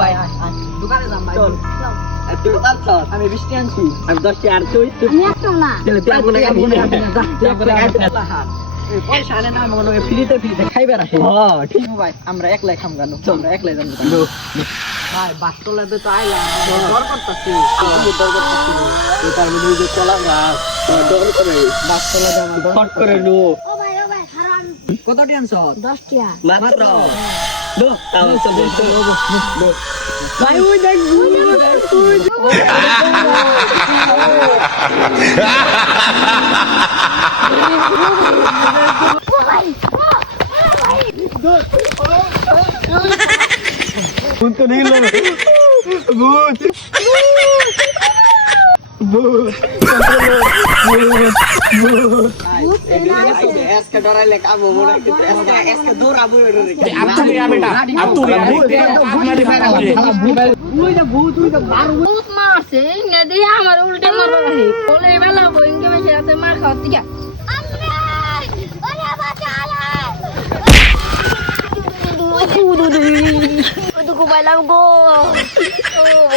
ভাই দোকানে যাম ভাই চল তুই যাচ্ছ আমি 20 টি আনছি আমি 10 টি আর তুই আমি একটাও না চলে তুই মনে এই পয়সা আনে না মনে হয় ফ্রিতে খাইবে রাখে হ্যাঁ ঠিক ভাই আমরা একলাই খাম গানো চল আমরা একলাই যাম ভাই বাসতলাতে তো আইলাম দর করতেছি তো তার মধ্যে যে চলা গাছ দর করে বাসতলাতে আমার শর্ট করে নো ও ভাই খারাপ কত টি আনছ 10 টিয়া মাত্র দো তাও চল দো ভাই ওই দেখ ভূত তো নিল ভূত এসকে ডরাইলে কাবো মোরা কিন্তু এসকে দৌড়াবো अब तू गया बेटा अब तू गया हमारे पैर ওই যে ভূত ওই যে মার ভূত মারছে ইংনে দিয়ে আমার উল্টে মারবে রাখি বলে বেলা বই ইংকে বেশি রাতে মার খাওয়ার দিকে Aku balam go. Oh,